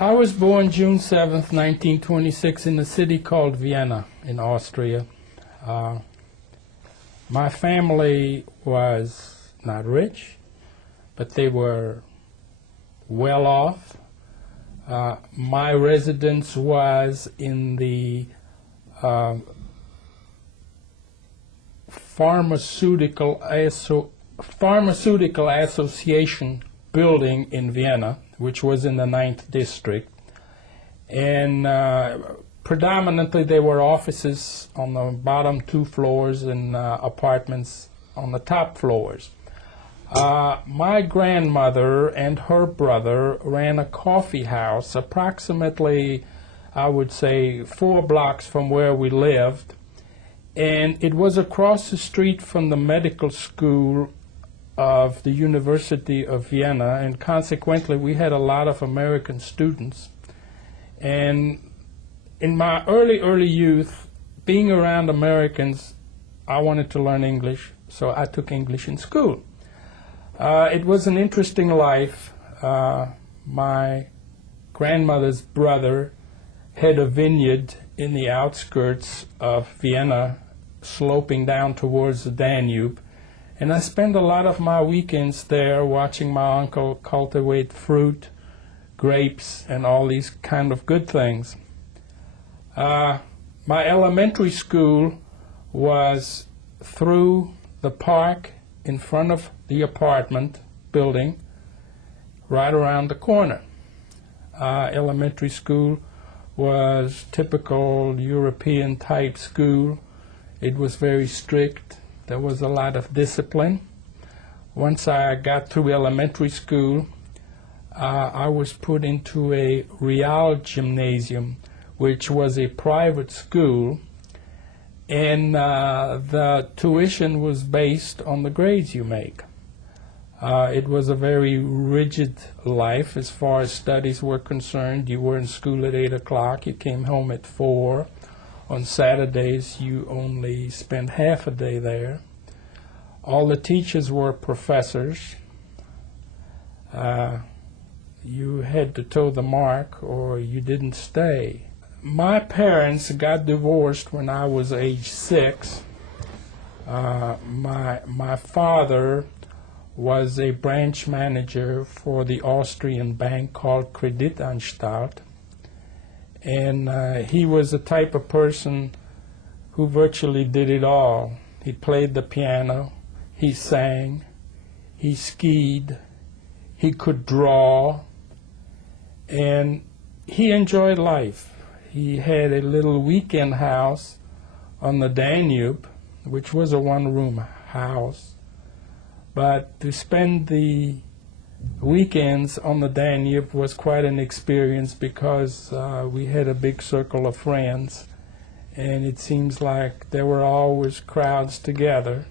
I was born June 7th, 1926, in a city called Vienna in Austria. My family was not rich, but they were well off. My residence was in the Pharmaceutical Association building in Vienna, which was in the 9th district. And predominantly there were offices on the bottom 2 floors and apartments on the top floors. My grandmother and her brother ran a coffee house approximately, I would say, 4 blocks from where we lived. And it was across the street from the medical school of the University of Vienna, and consequently we had a lot of American students. And in my early youth, being around Americans, I wanted to learn English, so I took English in school. It was an interesting life. My grandmother's brother had a vineyard in the outskirts of Vienna, sloping down towards the Danube. And I spent a lot of my weekends there watching my uncle cultivate fruit, grapes, and all these kind of good things. My elementary school was through the park in front of the apartment building, right around the corner. Elementary school was typical European type school. It was very strict. There was a lot of discipline. Once I got through elementary school, I was put into a Real Gymnasium, which was a private school, and the tuition was based on the grades you make. It was a very rigid life as far as studies were concerned. You were in school at 8 o'clock, you came home at 4. On Saturdays, you only spent half a day there. All the teachers were professors. You had to toe the mark or you didn't stay. My parents got divorced when I was age 6. My father was a branch manager for the Austrian bank called Kreditanstalt. And he was the type of person who virtually did it all. He played the piano, he sang, he skied, he could draw, and he enjoyed life. He had a little weekend house on the Danube, which was a one-room house. But to spend the weekends on the Danube was quite an experience because we had a big circle of friends, and it seems like there were always crowds together.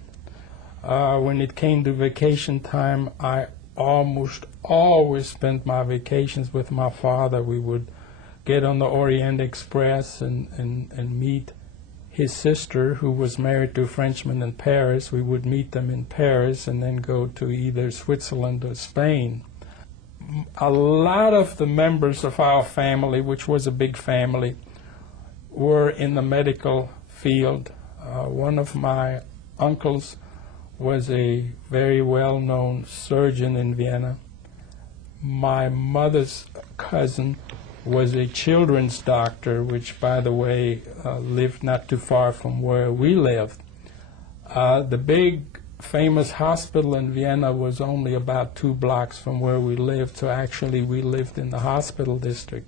When it came to vacation time, I almost always spent my vacations with my father. We would get on the Orient Express and meet his sister, who was married to a Frenchman in Paris. We would meet them in Paris and then go to either Switzerland or Spain. A lot of the members of our family, which was a big family, were in the medical field. One of my uncles was a very well-known surgeon in Vienna. My mother's cousin was a children's doctor, which, by the way, lived not too far from where we lived. The big famous hospital in Vienna was only about 2 blocks from where we lived, so actually we lived in the hospital district.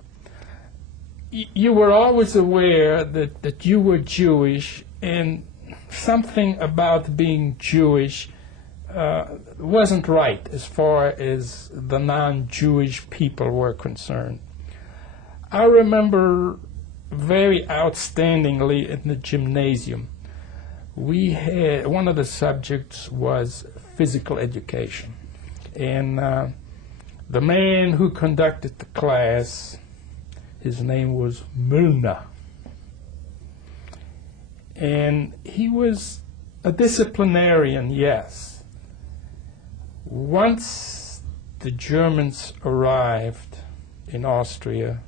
You were always aware that you were Jewish, and something about being Jewish wasn't right as far as the non-Jewish people were concerned. I remember very outstandingly in the gymnasium, we had, one of the subjects was physical education. And the man who conducted the class, his name was Müllner. And he was a disciplinarian, yes. Once the Germans arrived in Austria,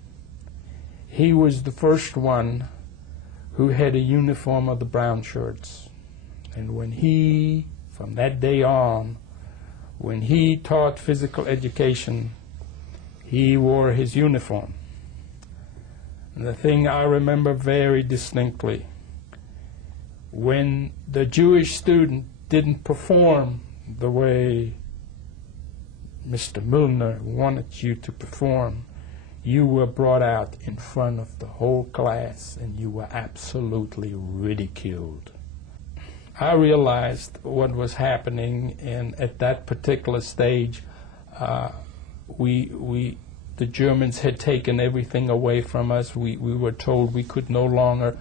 he was the first one who had a uniform of the brown shirts. And when he, from that day on, when he taught physical education, he wore his uniform. And the thing I remember very distinctly, when the Jewish student didn't perform the way Mr. Milner wanted you to perform, you were brought out in front of the whole class and you were absolutely ridiculed. I realized what was happening, and at that particular stage, the Germans had taken everything away from us. We were told we could no longer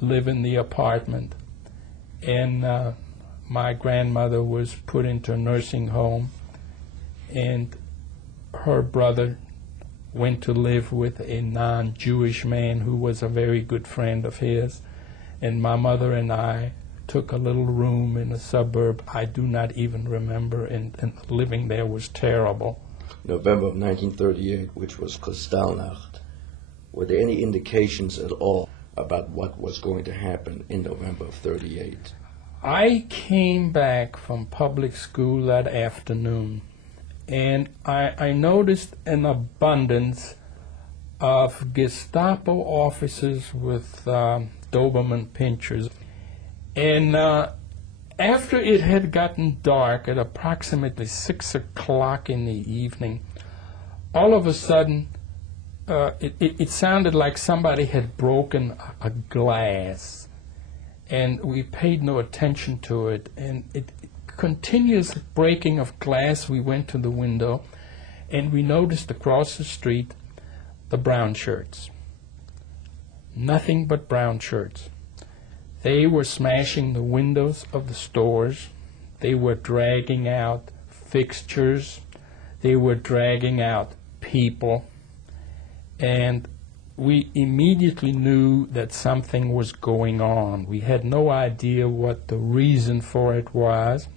live in the apartment. And my grandmother was put into a nursing home, and her brother went to live with a non-Jewish man who was a very good friend of his. And my mother and I took a little room in a suburb. I do not even remember, and living there was terrible. November of 1938, which was Kristallnacht. Were there any indications at all about what was going to happen in November of 38? I came back from public school that afternoon, and I noticed an abundance of Gestapo officers with Doberman pinchers. And after it had gotten dark at approximately 6 o'clock in the evening, all of a sudden it sounded like somebody had broken a glass, and we paid no attention to it. And continuous breaking of glass, we went to the window, and we noticed across the street the brown shirts. Nothing but brown shirts. They were smashing the windows of the stores. They were dragging out fixtures. They were dragging out people. And we immediately knew that something was going on. We had no idea what the reason for it was.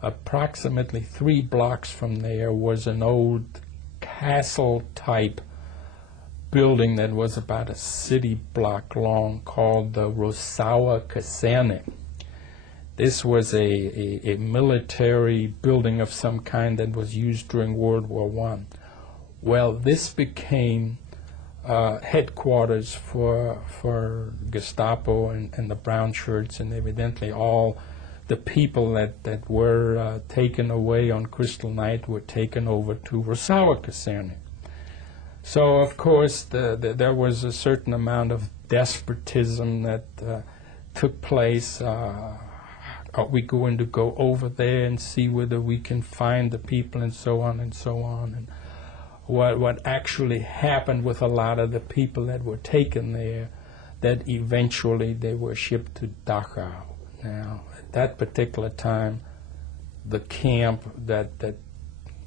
Approximately 3 blocks from there was an old castle-type building that was about a city block long, called the Rossauer Kaserne. This was a military building of some kind that was used during World War I. Well, this became headquarters for Gestapo and the brown shirts, and evidently all the people that were taken away on Crystal Night were taken over to Rossauer Kaserne. So, of course, there was a certain amount of despotism that took place. Are we going to go over there and see whether we can find the people, and so on and so on? And what actually happened with a lot of the people that were taken there, that eventually they were shipped to Dachau. Now, at that particular time, the camp that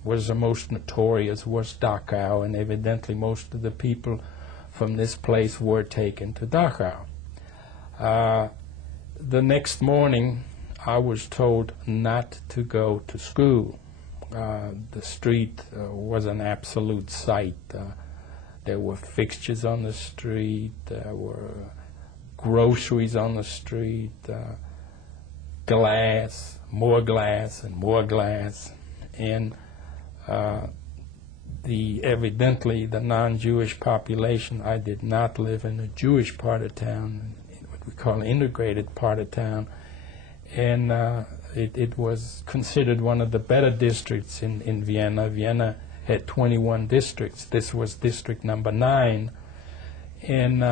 was the most notorious was Dachau, and evidently most of the people from this place were taken to Dachau. The next morning, I was told not to go to school. The street was an absolute sight. There were fixtures on the street, there were groceries on the street, glass, more glass, and more glass. And evidently the non-Jewish population, I did not live in a Jewish part of town, in what we call an integrated part of town, and it was considered one of the better districts in Vienna. Vienna had 21 districts. This was district number 9, and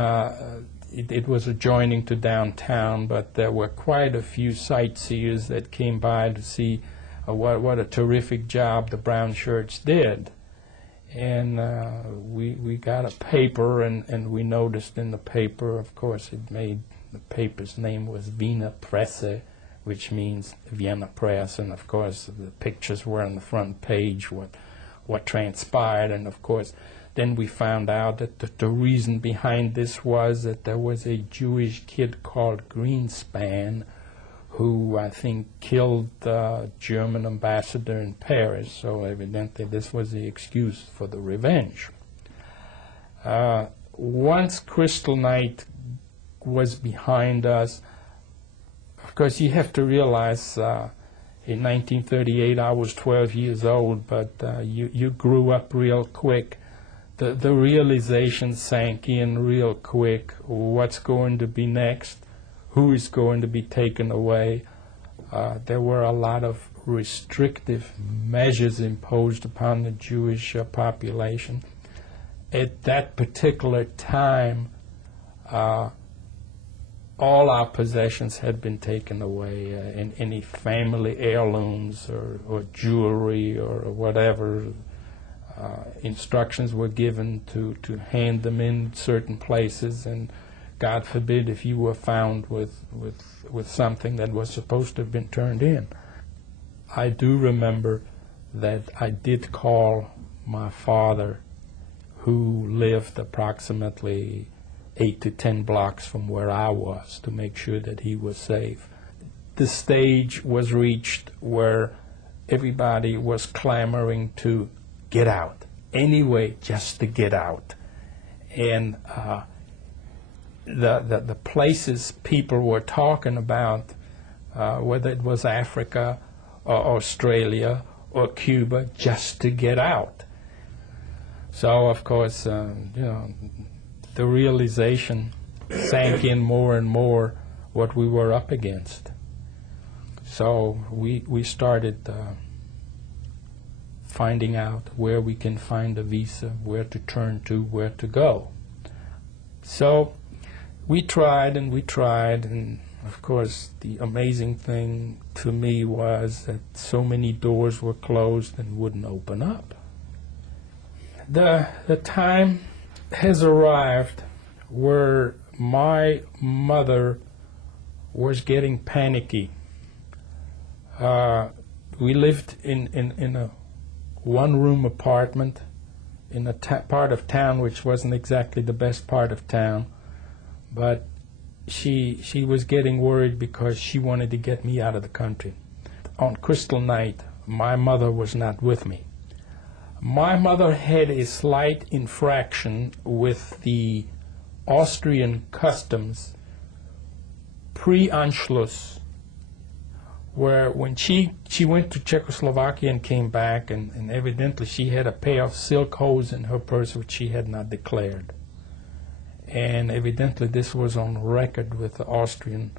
it was adjoining to downtown, but there were quite a few sightseers that came by to see what a terrific job the brown shirts did. And we got a paper, and we noticed in the paper, of course, the paper's name was Wiener Presse, which means Vienna Press, and of course the pictures were on the front page, what transpired. And of course then we found out that the reason behind this was that there was a Jewish kid called Greenspan who I think killed the German ambassador in Paris, so evidently this was the excuse for the revenge. Once Crystal Night was behind us, of course you have to realize in 1938 I was 12 years old, but you grew up real quick. The realization sank in real quick. What's going to be next? Who is going to be taken away? There were a lot of restrictive measures imposed upon the Jewish population. At that particular time, all our possessions had been taken away, and any family heirlooms or jewelry or whatever. Instructions were given to hand them in certain places, and God forbid if you were found with something that was supposed to have been turned in. I do remember that I did call my father, who lived approximately 8 to 10 blocks from where I was, to make sure that he was safe. The stage was reached where everybody was clamoring to get out, anyway, just to get out. And the places people were talking about, whether it was Africa or Australia or Cuba, just to get out. So, of course, the realization sank in more and more what we were up against. So we started finding out where we can find a visa, where to turn to, where to go. So we tried, and of course the amazing thing to me was that so many doors were closed and wouldn't open up. The time has arrived where my mother was getting panicky. We lived in a one-room apartment in a part of town which wasn't exactly the best part of town, but she was getting worried because she wanted to get me out of the country. On Crystal Night, my mother was not with me. My mother had a slight infraction with the Austrian customs pre-Anschluss, where when she went to Czechoslovakia and came back, and evidently she had a pair of silk hose in her purse which she had not declared. And evidently this was on record with the Austrian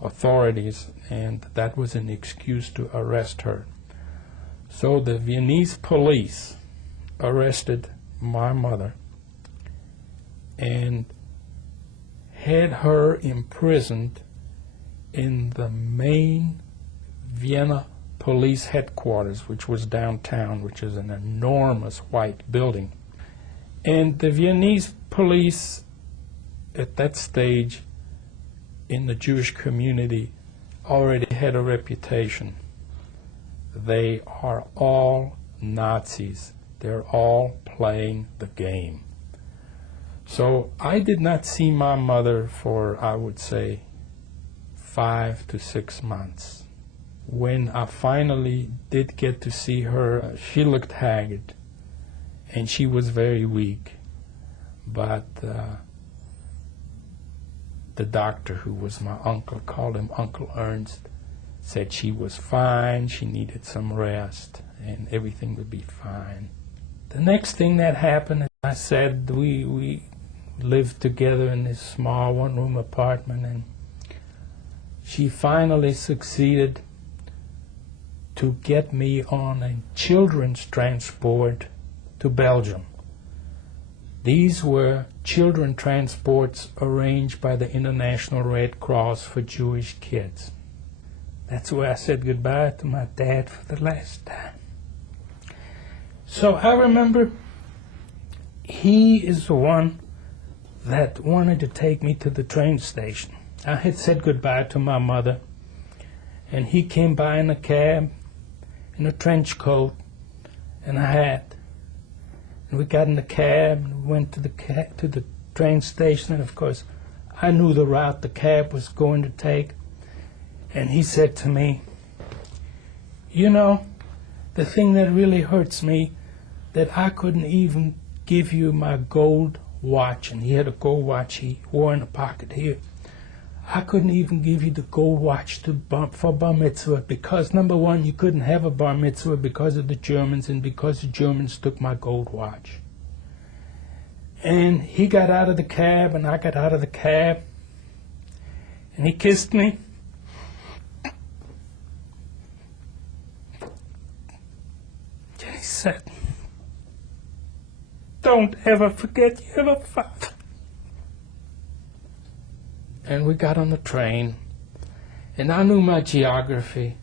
authorities, and that was an excuse to arrest her. So the Viennese police arrested my mother and had her imprisoned in the main Vienna police headquarters, which was downtown, which is an enormous white building. And the Viennese police at that stage in the Jewish community already had a reputation. They are all Nazis. They're all playing the game. So I did not see my mother for, I would say, 5 to 6 months. When I finally did get to see her, she looked haggard, and she was very weak. But the doctor, who was my uncle, called him Uncle Ernst, said she was fine, she needed some rest, and everything would be fine. The next thing that happened, I said, we lived together in this small one-room apartment, and she finally succeeded to get me on a children's transport to Belgium. These were children transports arranged by the International Red Cross for Jewish kids. That's where I said goodbye to my dad for the last time. So I remember he is the one that wanted to take me to the train station. I had said goodbye to my mother, and he came by in a cab, in a trench coat and a hat. And we got in the cab and went to the train station, and of course I knew the route the cab was going to take. And he said to me, you know, the thing that really hurts me, that I couldn't even give you my gold watch. And he had a gold watch he wore in a pocket here. I couldn't even give you the gold watch for bar mitzvah because, number one, you couldn't have a bar mitzvah because of the Germans and because the Germans took my gold watch. And he got out of the cab and I got out of the cab and he kissed me. And he said, don't ever forget you have a father. And we got on the train, and I knew my geography,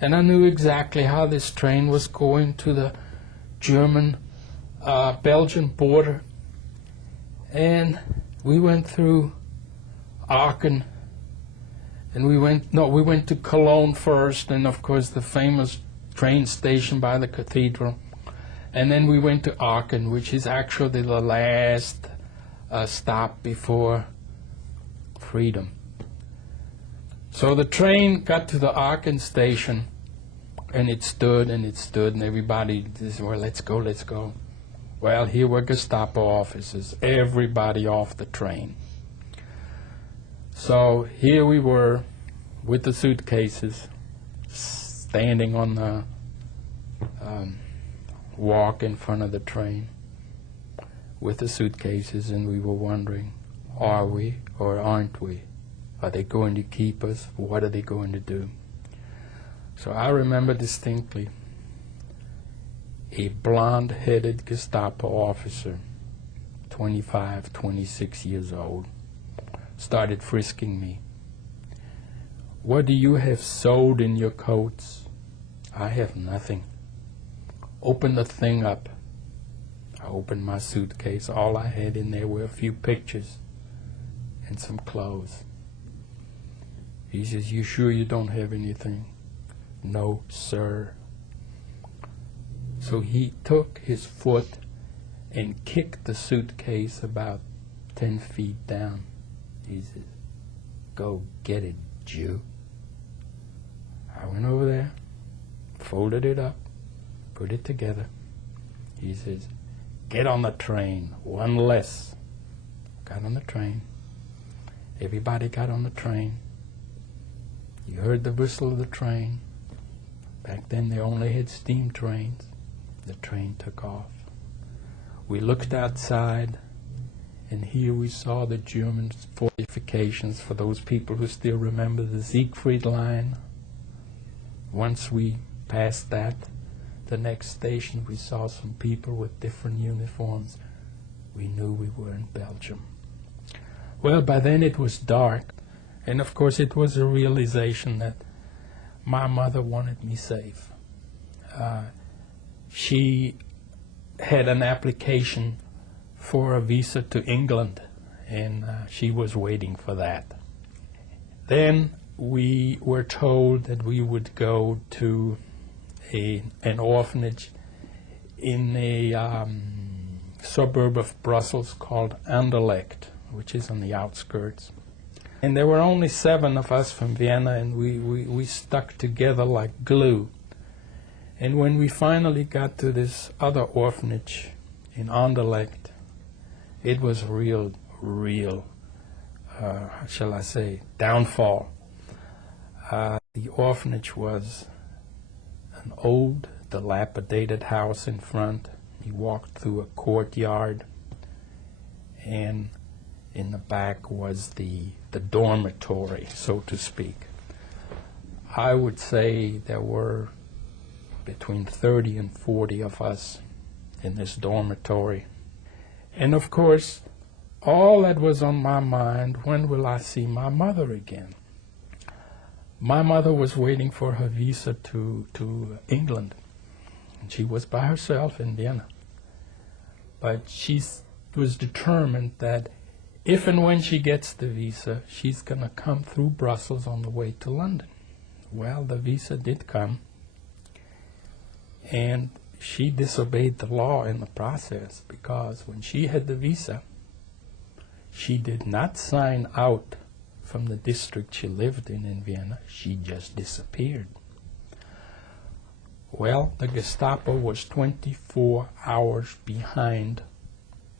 and I knew exactly how this train was going to the German-Belgian border. And we went through Aachen, and we went to Cologne first, and of course the famous train station by the cathedral. And then we went to Aachen, which is actually the last stop before freedom. So the train got to the Aachen station, and it stood, and everybody said, well, let's go, let's go. Well, here were Gestapo officers, everybody off the train. So here we were with the suitcases, standing on the walk in front of the train with the suitcases, and we were wondering, are we or aren't we? Are they going to keep us? What are they going to do? So I remember distinctly a blonde-headed Gestapo officer, 25, 26 years old, started frisking me. What do you have sewed in your coats? I have nothing. Open the thing up. I opened my suitcase. All I had in there were a few pictures and some clothes. He says, you sure you don't have anything? No, sir. So he took his foot and kicked the suitcase about 10 feet down. He says, go get it, Jew. I went over there, folded it up, put it together. He says, get on the train, one less. Got on the train. Everybody got on the train. You heard the whistle of the train. Back then they only had steam trains. The train took off. We looked outside, and here we saw the German fortifications, for those people who still remember the Siegfried Line. Once we passed that, the next station we saw some people with different uniforms. We knew we were in Belgium. Well, by then it was dark, and of course it was a realization that my mother wanted me safe. She had an application for a visa to England, and she was waiting for that. Then we were told that we would go to an orphanage in a suburb of Brussels called Anderlecht, which is on the outskirts. And there were only 7 of us from Vienna, and we stuck together like glue. And when we finally got to this other orphanage in Anderlecht, it was real, shall I say, downfall. The orphanage was an old, dilapidated house in front. You walked through a courtyard, and in the back was the dormitory, so to speak. I would say there were between 30 and 40 of us in this dormitory. And of course, all that was on my mind, when will I see my mother again? My mother was waiting for her visa to England, and she was by herself in Vienna. But she was determined that if and when she gets the visa, she's going to come through Brussels on the way to London. Well, the visa did come, and she disobeyed the law in the process, because when she had the visa, she did not sign out from the district she lived in Vienna. She just disappeared. Well, the Gestapo was 24 hours behind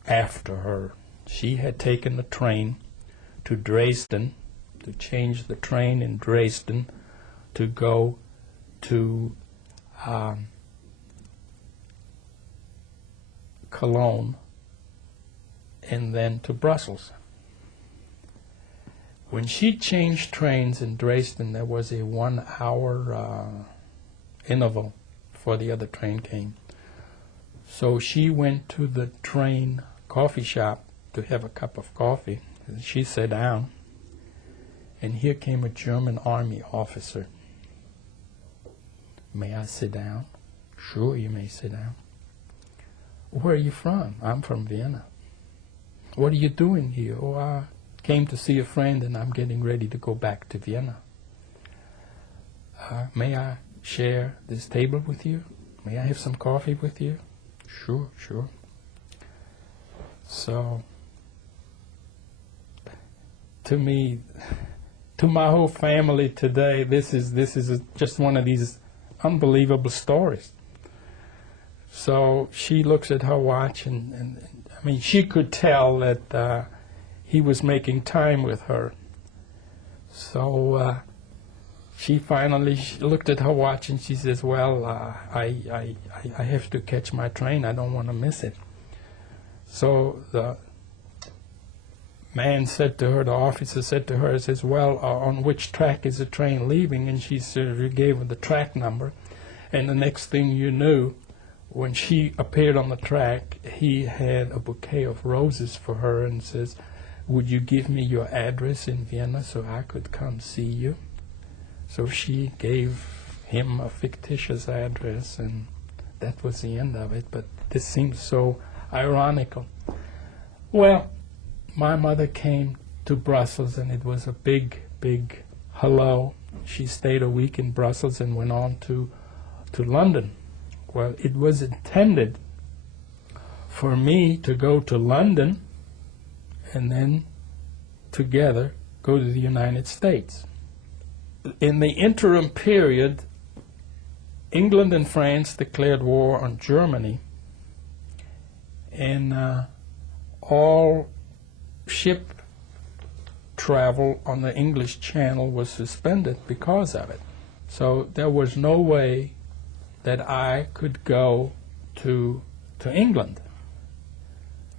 after her. She had taken the train to Dresden, to change the train in Dresden to go to Cologne and then to Brussels. When she changed trains in Dresden, there was a 1 hour interval before the other train came. So she went to the train coffee shop to have a cup of coffee. She sat down, and here came a German army officer. May I sit down? Sure, you may sit down. Where are you from? I'm from Vienna. What are you doing here? Oh, I came to see a friend and I'm getting ready to go back to Vienna. May I share this table with you? May I have some coffee with you? Sure, sure. So, to me, to my whole family today, this is just one of these unbelievable stories. So she looks at her watch, and I mean, she could tell that he was making time with her. So she finally looked at her watch and she says, "Well, I have to catch my train. I don't want to miss it." So the man said to her, the officer said to her, says, "Well, on which track is the train leaving?" And she gave her the track number. And the next thing you knew, when she appeared on the track, he had a bouquet of roses for her and says, "Would you give me your address in Vienna so I could come see you?" So she gave him a fictitious address, and that was the end of it. But this seems so ironical. Well, my mother came to Brussels, and it was a big, big hello. She stayed a week in Brussels and went on to London. Well, it was intended for me to go to London and then together go to the United States. In the interim period, England and France declared war on Germany, and all ship travel on the English Channel was suspended because of it. So there was no way that I could go to England.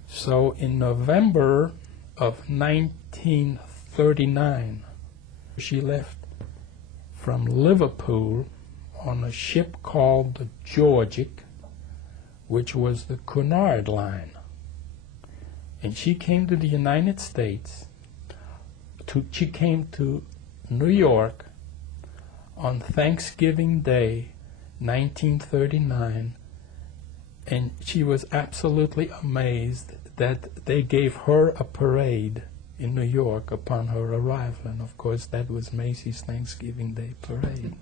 So in November of 1939, she left from Liverpool on a ship called the Georgic, which was the Cunard Line. And she came to the United States. She came to New York on Thanksgiving Day, 1939, and she was absolutely amazed that they gave her a parade in New York upon her arrival, and of course that was Macy's Thanksgiving Day Parade.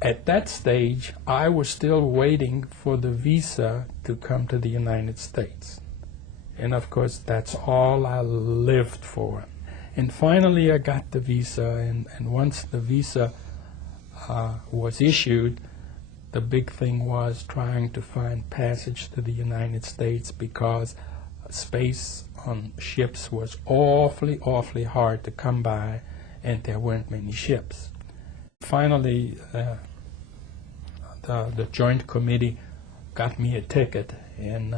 At that stage, I was still waiting for the visa to come to the United States, and of course that's all I lived for. And finally I got the visa, and once the visa was issued, the big thing was trying to find passage to the United States, because space on ships was awfully, awfully hard to come by, and there weren't many ships. Finally, the Joint Committee got me a ticket, and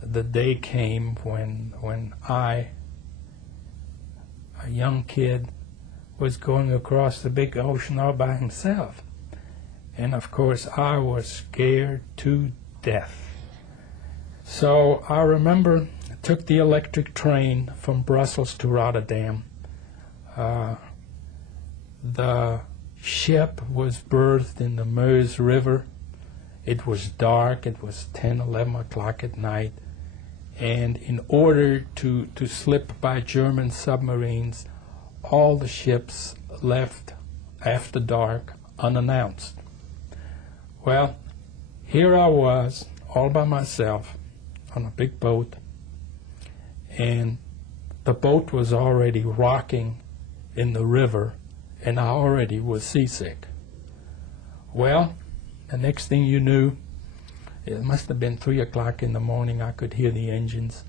the day came when I, a young kid, was going across the big ocean all by himself. And of course, I was scared to death. So I remember I took the electric train from Brussels to Rotterdam. The ship was berthed in the Meuse River. It was dark. It was 10, 11 o'clock at night. And in order to slip by German submarines, all the ships left after dark unannounced. Well, here I was, all by myself, on a big boat, and the boat was already rocking in the river, and I already was seasick. Well, the next thing you knew, it must have been 3 o'clock in the morning. I could hear the engines,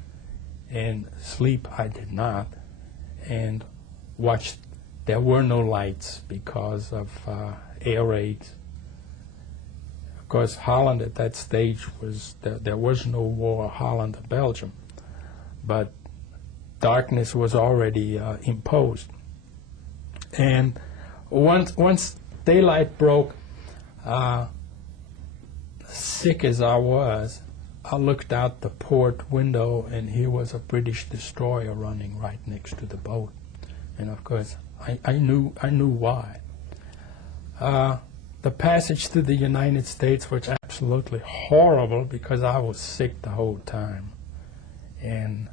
and sleep I did not, and watched. There were no lights because of air raids. Of course, Holland at that stage there was no war, Holland or Belgium, but darkness was already imposed. And once daylight broke, sick as I was, I looked out the port window, and here was a British destroyer running right next to the boat. And of course, I knew why. The passage to the United States was absolutely horrible because I was sick the whole time. And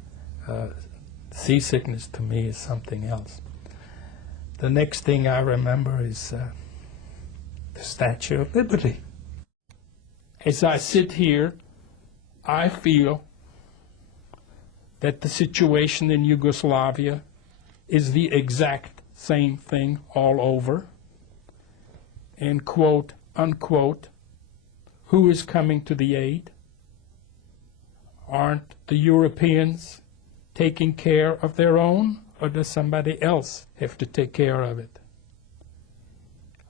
seasickness to me is something else. The next thing I remember is the Statue of Liberty. As I sit here, I feel that the situation in Yugoslavia is the exact same thing all over. And quote, unquote, who is coming to the aid? Aren't the Europeans taking care of their own, or does somebody else have to take care of it?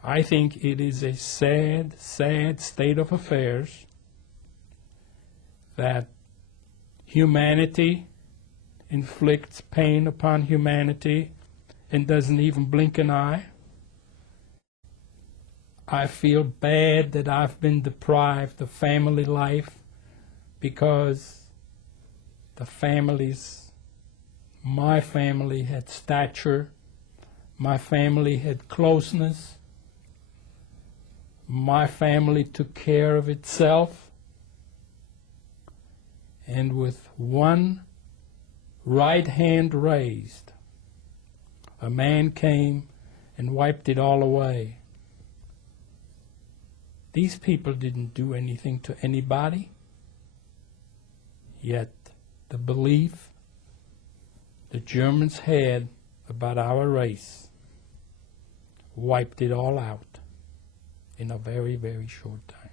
I think it is a sad, sad state of affairs that humanity inflicts pain upon humanity and doesn't even blink an eye. I feel bad that I've been deprived of family life because my family had stature, my family had closeness, my family took care of itself, and with one right hand raised, a man came and wiped it all away. These people didn't do anything to anybody, yet the belief the Germans had about our race wiped it all out in a very, very short time.